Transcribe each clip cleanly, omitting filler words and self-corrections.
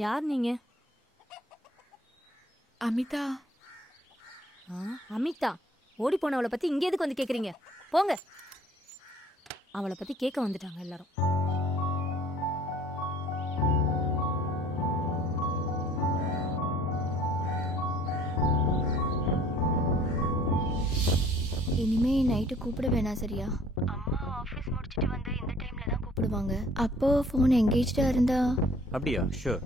யார் நீங்க? அமிதா. அமிதா? ஓடி போனவளை பத்தி இங்க எதுக்கு வந்து கேக்குறீங்க? போங்க. அவளை பத்தி கேட்க வந்துட்டாங்க எல்லாரும். இனிமே நைட்டு கூப்பிட வேணாம் சரியா? அம்மா ஆஃபீஸ் முடிச்சிட்டு வந்து இந்த டைம்ல தான் கூப்பிடுவாங்க. அப்போ ஃபோன் எங்கேஜ்டா இருந்தா? அப்படியா? ஷூர்.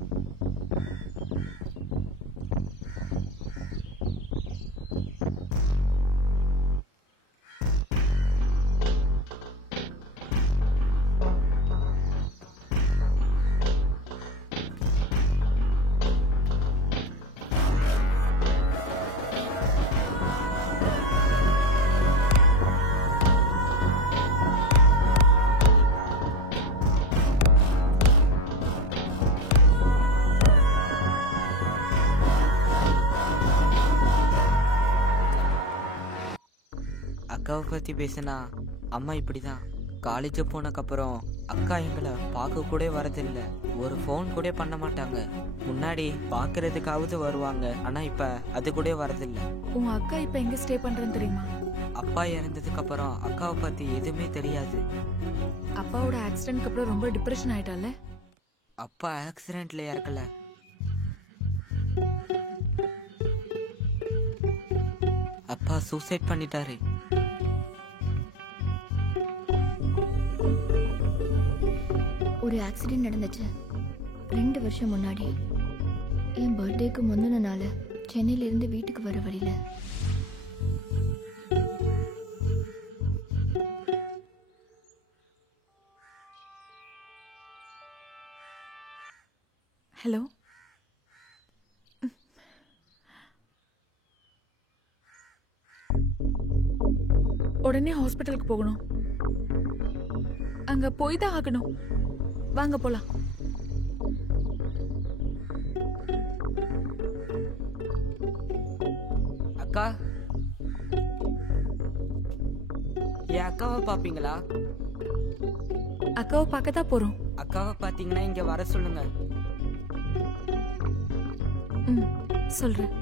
அக்காவை பற்றி பேசினா அம்மா இப்படி தான். காலேஜ் போனக்கப்புறம் அக்கா எங்களை பார்க்க கூட வரதில்லை, ஒரு ஃபோன் கூட பண்ண மாட்டாங்க. முன்னாடி பார்க்கறதுக்காவது வருவாங்க, ஆனால் இப்போ அது கூட வரதில்லை. உன் அக்கா இப்போ எங்கே ஸ்டே பண்ணுறேன்னு தெரியுமா? அப்பா இறந்ததுக்கு அப்புறம் அக்காவை பற்றி எதுவுமே தெரியாது. அப்பாவோட ஆக்சிடென்ட்க்கு அப்புறம் ரொம்ப டிப்ரெஷன் ஆயிட்டால? அப்பா ஆக்சிடென்ட்ல இறக்கல, அப்பா சூசைட் பண்ணிட்டாரு. ஒரு ஆக்சிடென்ட் நடந்துச்சு 2 வருஷம் முன்னாடி. என் பர்த்டேக்கு முந்தின நாள் சென்னையிலேருந்து வீட்டுக்கு வர வழியில. ஹலோ, உடனே ஹாஸ்பிட்டலுக்கு போகணும். அங்க போய் தான் ஆகணும். வாங்க போலாம். அக்கா, என் அக்காவை பாப்பீங்களா? அக்காவை பார்க்க தான் போறோம். அக்காவை பாத்தீங்கன்னா இங்க வர சொல்லுங்க. சொல்றேன்.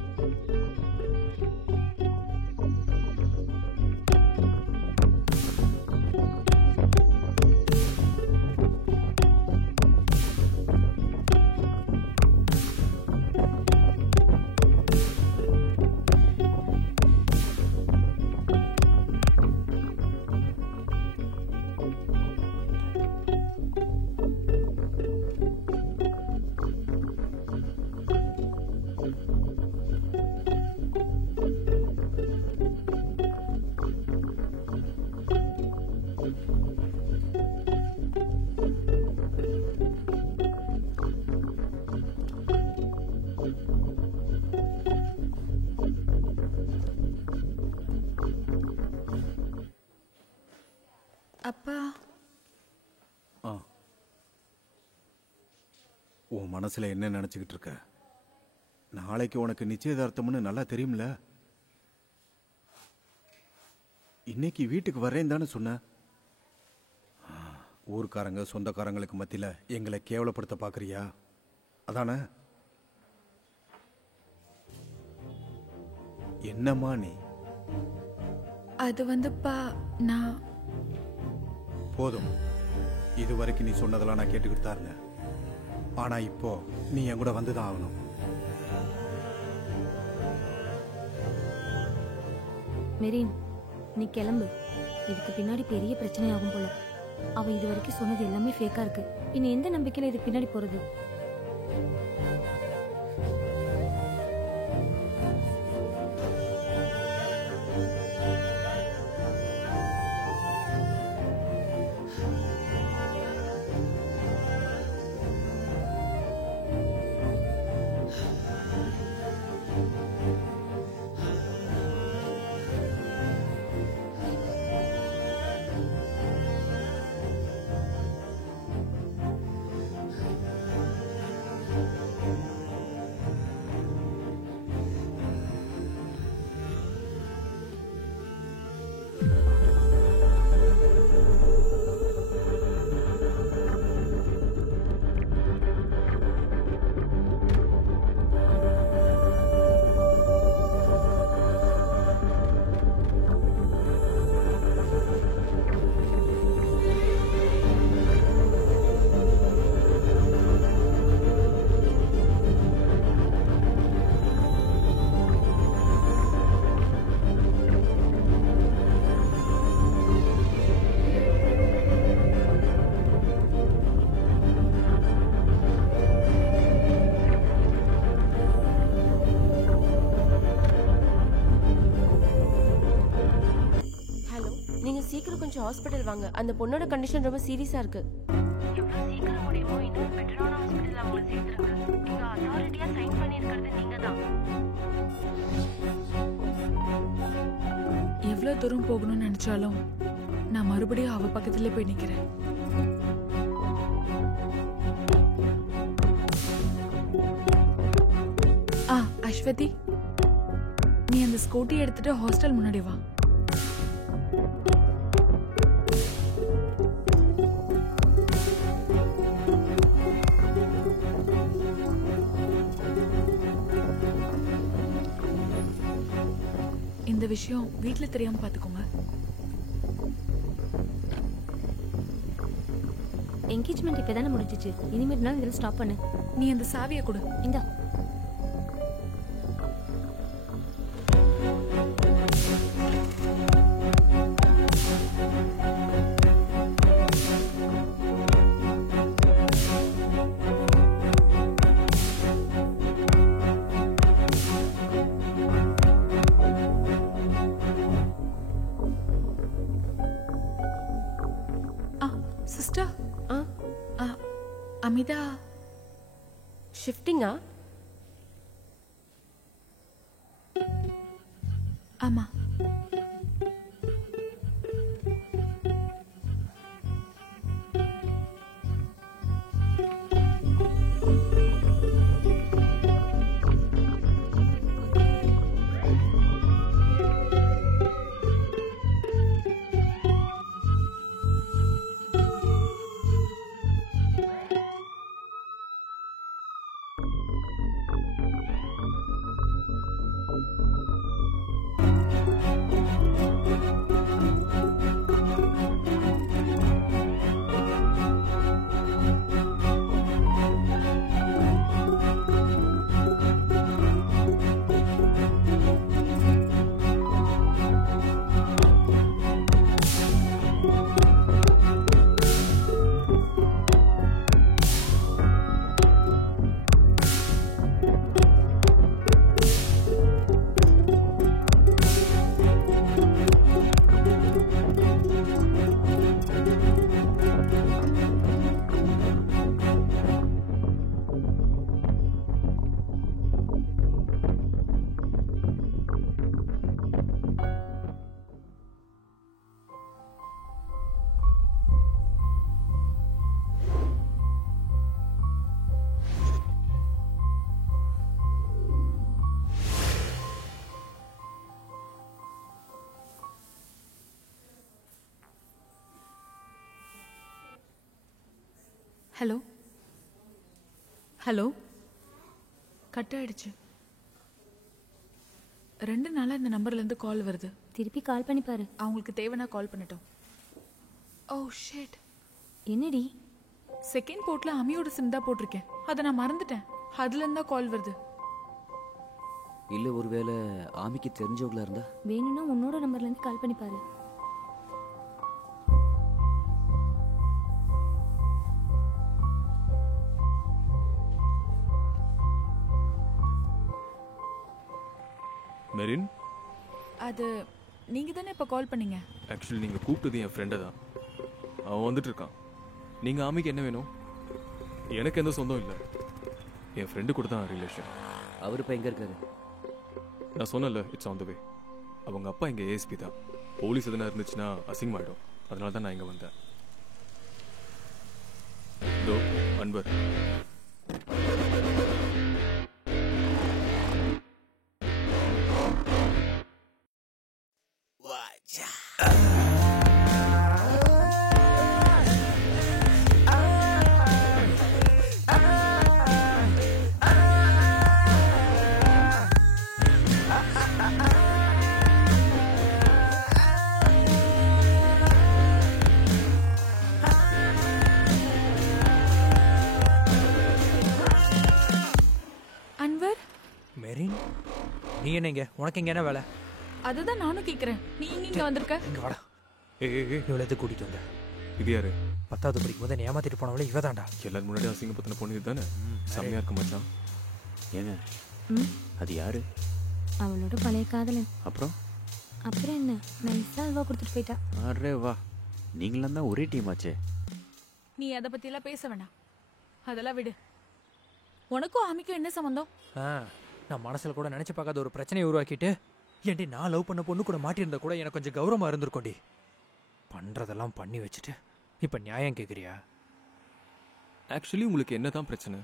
அப்பா, உன் மனசுல என்ன நினைச்சுக்கிட்டு இருக்க? நாளைக்கு உனக்கு நிச்சயதார்த்தம்னு நல்லா தெரியும்ல. இன்னைக்கு வீட்டுக்கு வர்றேன் தானே சொன்ன. ஊர்க்காரங்க சொந்தக்காரங்களுக்கு மத்தியில எங்களை கேவலப்படுத்த பாக்குறியா? அதானே? என்னம்மா நீ? அது வந்துப்பா, நான் போதும். இதுவரைக்கும் நீ சொன்னதெல்லாம் நான் கேட்டுக்கிட்டு தான் இருந்தேன். ஆனா இப்போ நீ என் கூட வந்துதான் ஆகணும். மெரீன், நீ கிளம்பு. இதுக்கு பின்னாடி பெரிய பிரச்சனை ஆகும் போல. அவ இது வரைக்கும் சொன்னது எல்லாமே ஃபேக்கா இருக்கு. இனி எந்த நம்பிக்கையில இதுக்கு பின்னாடி போறது? சீக்கிரம் கொஞ்சம் ஹாஸ்பிட்டல் வாங்க. அந்த பொண்ணோட கண்டிஷன் ரொம்ப சீரியஸா இருக்கு. எவ்வளவு சீக்கிரம் முடியுமோ இன்னொரு பெட்டரான ஹாஸ்பிட்டல் அவங்களை சேர்த்துருங்க. நீங்க அத்தாரிட்டியா சைன் பண்ணியிருக்கிறது நீங்க தான். எவ்வளவு தூரம் போகணும்னு நினைச்சாலும் நான் மறுபடியும் அவ பக்கத்துல போய் நிக்கிறேன். அஸ்வதி, நீ அந்த ஸ்கூட்டி எடுத்துட்டு ஹாஸ்டல் முன்னாடி வா. இந்த விஷயம் வீட்ல தெரியாம பாத்துக்கோங்க. என்கேஜ்மெண்ட் இப்பதானே முடிஞ்சிச்சு. இனிமேல் நாள் இதில் ஸ்டாப் பண்ணு. நீ அந்த சாவியை கொடு. இந்தா. சிஸ்டர், அமிதா ஷிஃப்டிங்கா? ஆமா. ஹலோ ஹலோ, கட் ஆயிடுச்சு. 2 நாளா இந்த நம்பர்ல இருந்து கால் வருது. திருப்பி கால் பண்ணி பாரு. அவங்களுக்கு தேவைன்னா கால் பண்ணட்டும். Oh shit. என்னடி? செகண்ட் போர்ட்ல அமியோட சிம் தான் போட்டிருக்கேன். அதை நான் மறந்துட்டேன். அதுல இருந்தா கால் வருது. இல்ல ஒருவேளை ஆமிக்கு தெரிஞ்சவங்களா இருந்தா? வேணும்னா உன்னோட நம்பர்ல இருந்து கால் பண்ணி பாரு. மெரின், அது நீங்க தானே இப்ப கால் பண்ணீங்க? ஆக்சுவலி நீங்க கூப்பிட்டது என் ஃப்ரெண்டை தான். அவன் வந்துட்டு இருக்கான். நீங்க ஆமிக்கு என்ன வேணும்? எனக்கு எந்த சொந்தம் இல்லை. என் ஃப்ரெண்டு கூட தான் ரிலேஷன். அவர் இப்போ எங்க இருக்காரு? நான் சொன்னல, இட்ஸ் ஆன் த வே. அவங்க அப்பா இங்கே ஏஎஸ்பி தான். போலீஸ் எதனா இருந்துச்சுன்னா அசிங்கமாயிடும். அதனால தான் நான் இங்கே வந்தேன். இதோ அன்பர். மெரின், நீ என்ன இங்க? உனக்கு இங்க என்ன வேலை? அதுதான் நானும் கேக்குறேன். நீ இங்க வந்திருக்க? இங்க வாடா. இவ்வளவு எதுக்கு கூட்டிட்டு வந்த? இது யாரு? 10வது படிக்கும் போது என்னை ஏமாத்திட்டு போனவளே இவ தான்டா. எல்லாரும் முன்னாடி அசிங்கப்பத்தின பொண்ணு இதுதானே? செம்மையா இருக்கு மச்சான். ஏங்க அது யாரு? அவளோட பழைய காதலன். அப்புறம் அப்புறம் என்ன நைஸாக அல்வா கொடுத்துட்டு போயிட்டா. அரே வா, நீங்களாம் தான் ஒரே டீம் ஆச்சே. நீ அதை பத்தியெல்லாம் பேச வேண்டாம், அதெல்லாம் விடு. உனக்கும் ஆமிக்கும் என்ன சம்மந்தம்? நான் மனசில் கூட நினச்சி பார்க்காத ஒரு பிரச்சனையை உருவாக்கிட்டு ஏன்டி நான் லவ் பண்ண பொண்ணு கூட மாட்டியிருந்தா கூட எனக்கு கொஞ்சம் கௌரவமாக இருந்திருக்கோண்டி. பண்ணுறதெல்லாம் பண்ணி வச்சுட்டு இப்போ நியாயம் கேட்குறியா? ஆக்சுவலி உங்களுக்கு என்ன தான் பிரச்சனை?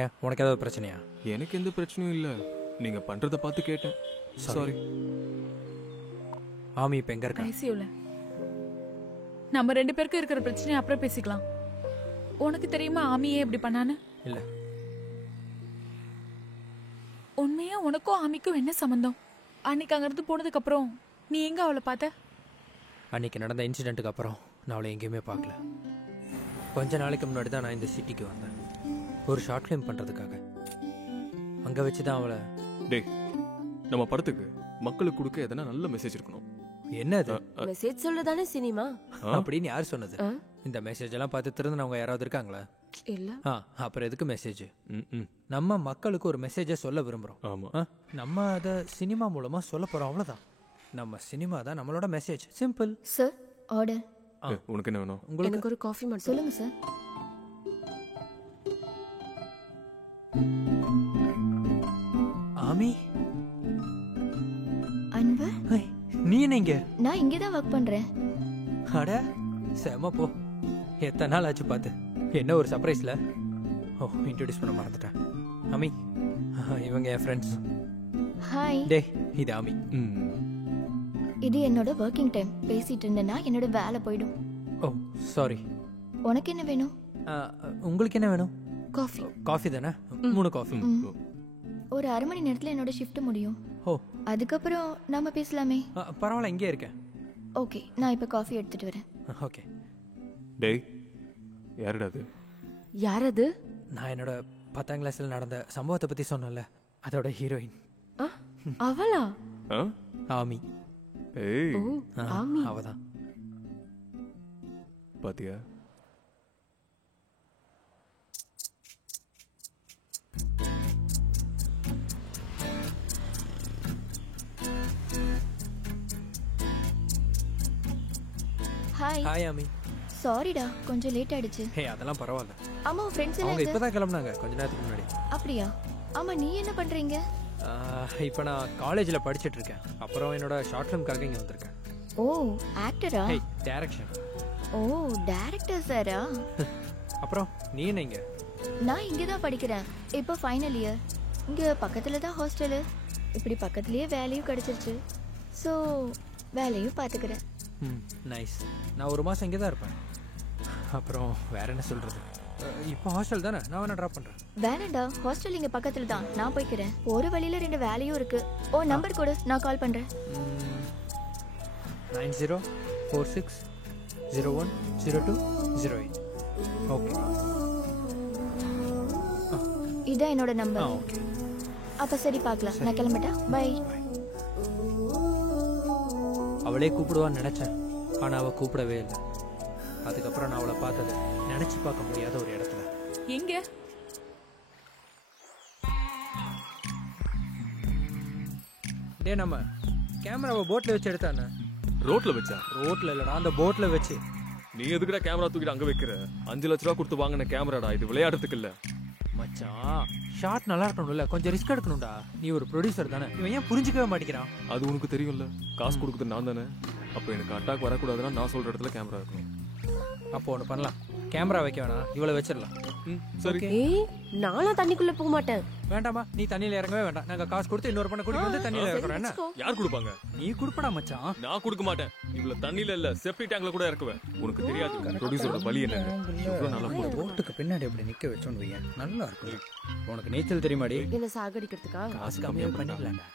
ஏன் உனக்கு ஏதாவது பிரச்சனையா? எனக்கு எந்த பிரச்சனையும் இல்லை, நீங்கள் பண்ணுறதை பார்த்து கேட்டேன். சாரி. ஆமி இப்போ எங்கே இருக்கா? ஐசியூல. நம்ம 2 பேருக்கும் இருக்கிற பிரச்சனையை அப்புறம் பேசிக்கலாம். உனக்கு தெரியுமா ஆமியே இப்படி பண்ணான்னு? இல்லை. உண்மையா உனக்கும் ஆமிக்கும் என்ன சம்பந்தம்? அன்னைக்கு அங்கிருந்து போனதுக்கு அப்புறம் நீ எங்க அவளை பார்த்த? அன்னைக்கு நடந்த இன்சிடென்ட்டுக்கு அப்புறம் நான் அவளை எங்கேயுமே பார்க்கல. கொஞ்ச நாளைக்கு முன்னாடி தான் நான் இந்த சிட்டிக்கு வந்தேன், ஒரு ஷார்ட் ஃபிலிம் பண்ணுறதுக்காக. அங்கே வச்சு தான் அவளை. டேய், நம்ம படத்துக்கு மக்களுக்கு கொடுக்க எதனா நல்ல மெசேஜ் இருக்கணும். என்ன அது? மெசேஜ் சொல்லதானே சினிமா அப்படின்னு யார் சொன்னது? இந்த மெசேஜ் எல்லாம் பார்த்து திருந்தினவங்க யாராவது இருக்காங்களா? இல்ல. அப்புறம் எதுக்கு மெசேஜ்? நம்ம மக்களுக்கு ஒரு மெசேஜை சொல்ல விரும்புகிறோம். ஆமாம், நம்ம அதை சினிமா மூலமாக சொல்ல போகிறோம், அவ்வளோதான். நம்ம சினிமா தான் நம்மளோட மெசேஜ். சிம்பிள். Sir order. உனக்கு என்ன வேணும்? எனக்கு ஒரு காஃபி மட்டும் சொல்லுங்க சார். ஆமி, அன்வர், நீ என்ன இங்க? நான் இங்கே தான் ஒர்க் பண்றேன். அட செம போ. எத்தனை நாள் ஆச்சு பார்த்து. என்ன ஒரு சர்ப்ரைஸ்ல. ஓ, இன்ட்ரோடியூஸ் பண்ண மறந்துட்டேன். ஆமி, இவங்க என் ஃப்ரெண்ட்ஸ். ஹாய். டே, இது ஆமி. இது என்னோட ஒர்க்கிங் டைம். பேசிட்டு இருந்தேன்னா என்னோட வேலை போயிடும். ஓ சாரி. உனக்கு என்ன வேணும்? உங்களுக்கு என்ன வேணும்? காஃபி. காஃபி தானே? 3 காஃபி. ஒரு 1/2 மணி நேரத்தில் என்னோட ஷிஃப்ட் முடியும். ஓ, அதுக்கப்புறம் நாம பேசலாமே. பரவாயில்ல, இங்கே இருக்கேன். ஓகே, நான் இப்போ காஃபி எடுத்துட்டு வரேன். ஓகே. டேய், யாருடா அது? யார் அது? நான் என்னோட 10ஆம் கிளாஸில் நடந்த சம்பவத்தை பற்றி சொன்னேன்ல, அதோட ஹீரோயின். அவளா? ஆமி. ஏய், ஆமி. அவதான். பாத்தியா? ஹாய். ஹாய் ஆமி. சாரிடா, கொஞ்சம் லேட் ஆயிடுச்சு. ஹே, அதெல்லாம் பரவாயில்ல. ஆமா, ஃப்ரெண்ட்ஸ் எல்லாம் அவங்க இப்பதான் கிளம்புனாங்க கொஞ்ச நேரத்துக்கு முன்னாடி. அப்படியா? ஆமா, நீ என்ன பண்றீங்க? இப்போ நான் காலேஜில் படிச்சுட்டு இருக்கேன். அப்புறம் என்னோட ஷார்ட் ஃபிலிம்காக இங்கே வந்திருக்கேன். ஓ, ஆக்டரா? ஹே, டைரக்ஷன். ஓ, டைரக்டர் சாரா? அப்புறம் நீ என்ன இங்க? நான் இங்கே தான் படிக்கிறேன். இப்போ ஃபைனல் இயர். இங்கே பக்கத்தில் தான் ஹாஸ்டலு. இப்படி பக்கத்துலேயே வேலையும் கிடச்சிருச்சு. ஸோ வேலையும் பார்த்துக்கிறேன். நைஸ். நான் 1 மாதம் இங்கே தான் இருப்பேன். அப்புறம் வேற என்ன சொல்கிறது? இப்போ ஹாஸ்டல் தானே, நான் வேணா ட்ராப் பண்ணுறேன். வேணாண்டா, ஹாஸ்டல் இங்கே பக்கத்தில் தான், நான் போய்க்கிறேன். ஒரு வழியில் 2 வேலையும் இருக்கு. ஓ, நம்பர் கொடு, நான் கால் பண்ணுறேன். 9046010208. ஓகே, இதான் என்னோட நம்பர். ஓகே. அப்போ சரி, பார்க்கலாம். நான் கிளம்பிட்டேன். பை. அவளே கூப்பிடுவான்னு நினச்சேன், ஆனால் அவள் கூப்பிடவே இல்லை. அதுக்கப்புறம் நான் அவளை பார்த்தது நினச்சி பார்க்க முடியாத ஒரு இடத்துல. எங்க? டே, நம்ம கேமராவை போட்டில் வச்சு எடுத்தானே. ரோட்ல வச்சா? ரோட்ல இல்லைடா, அந்த போட்டில் வச்சு. நீ எதுக்குடா கேமரா தூக்கிட்டு அங்க வைக்கிற? 5 லட்ச ரூபா கொடுத்து வாங்கின கேமராடா இது, விளையாடுறதுக்கு இல்ல. மச்சான், ஷார்ட் நல்லா இருக்கணும்ல, கொஞ்சம் ரிஸ்க் எடுக்கணும்டா. நீ ஒரு ப்ரொடியூசர் தானே, இவன் ஏன் புரிஞ்சிக்கவே மாட்டேங்கிறான்? அது உனக்கு தெரியும்ல, காசு கொடுக்குறது நான் தானே. அப்போ எனக்கு அட்டாக் வரக்கூடாதுன்னா நான் சொல்ற இடத்துல கேமரா இருக்கணும். அப்போ ஒன்று பண்ணலாம், கேமரா வைக்க வேணாம், இவளை வச்சிடலாம். சரி. ஏய், நானும் தண்ணிக்குள்ள போக மாட்டேன். வேண்டாமா, நீ தண்ணியில இறங்கவே வேண்டாம். நாங்க காசு கொடுத்து இன்னொரு பண்ண கூட்டிட்டு வந்து தண்ணியில இறக்குறோம். என்ன யார் கொடுப்பாங்க? நீ கொடுப்படா மச்சான். நான் கொடுக்க மாட்டேன். இவ்வளவு தண்ணியில இல்ல, செப்டி டேங்க்ல கூட இறக்குவேன். உனக்கு தெரியாது ப்ரொடியூசரோட பலி என்ன. எவ்வளவு நல்லா போட்டுக்கு பின்னாடி அப்படி நிக்க வச்சோன்னு வையன், நல்லா இருக்கும். உனக்கு நீச்சல் தெரியுமாடி? என்ன சாகடிக்கிறதுக்கா? காசு கம்மியா பண்ணிடலாம்டா.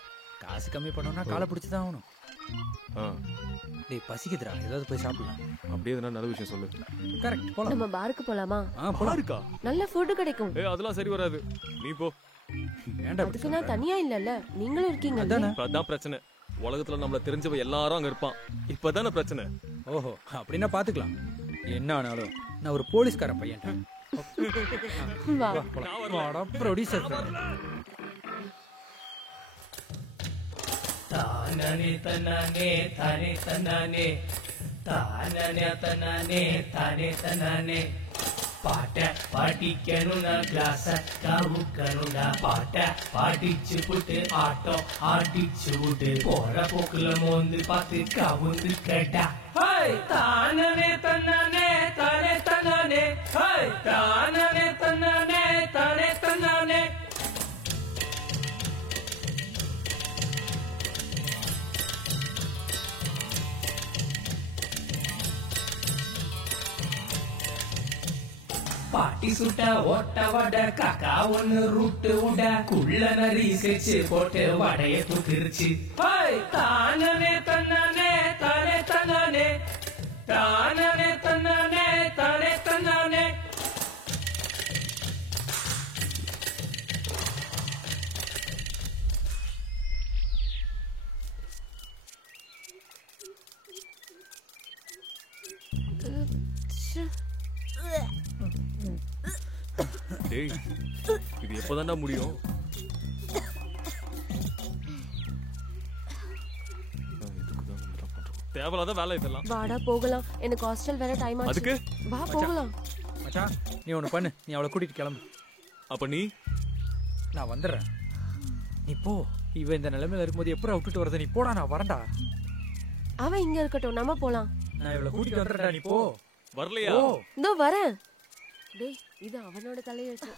காசு கம்மி பண்ணோம்னா காலை பிடிச்சுதான் ஆகணும். டேய், பசிக்குதுடா, ஏதாவது போய் சாப்பிடலாம். அப்படியே எதனா நல்ல விஷயம் சொல்லு. கரெக்ட், போலாம். நம்ம பாருக்கு போலாமா? பாருக்கா? நல்ல ஃபுட் கிடைக்கும். அதெல்லாம் சரி வராது, நீ போ. அதுக்கு நான் தனியா இல்லல்ல, நீங்களும் இருக்கீங்க. அதான் பிரச்சனை. உலகத்துல நம்மள தெரிஞ்சவ எல்லாரும் அங்க இருப்பான். இப்பதானே பிரச்சனை. ஓஹோ, அப்படின்னா பாத்துக்கலாம். என்ன ஆனாலும் நான் ஒரு போலீஸ்காரன் பையன். ப்ரொடியூசர். தானே தன்னானே தானே தன்னானே தானே தன்னானே தானே தன்னானே பாட்ட பாட்டிக்கணும்னா கிளாஸ கவுக்கணும்னா பாட்ட பாட்டிச்சு புட்டு ஆட்டம் ஆட்டிச்சு விட்டு போற போக்குல மோந்து பார்த்து கவுந்து கேட்டா தானே தன்னானே தானே தன்னானே தானே தன்னானே தானே தன்னானே பாட்டி சுட்ட ஓட்ட வடை காக்கா ஒன்னு ரூட்டு உட குள்ள நரி செச்சு போட்டு வடைய தூக்கிருச்சு தானே தன்னானே தானே தன்னானே தானே தன்னானே தானே தன்னானே டேய் இது எப்போதான்டா முடியும்? தேவையில்லாத வேலை இதெல்லாம். வாடா போகலாம், எனக்கு ஹாஸ்டல் வேற டைம் ஆச்சு. அதுக்கு வா போகலாம். மச்சான் நீ ஒன்று பண்ணு, நீ அவளை கூட்டிட்டு கிளம்பு. அப்ப நீ? நான் வந்துடுறேன், நீ போ. இவ இந்த நிலைமையில இருக்கும்போது எப்படி விட்டுட்டு வரத? நீ போடா, நான் வரேன்டா. அவன் இங்க இருக்கட்டும், நம்ம போலாம். நான் இவளை கூட்டிட்டு வந்துடுறேன், நீ போ. வரலையா? இதோ வரேன். டேய் இது அவனோட தலையெழுத்து.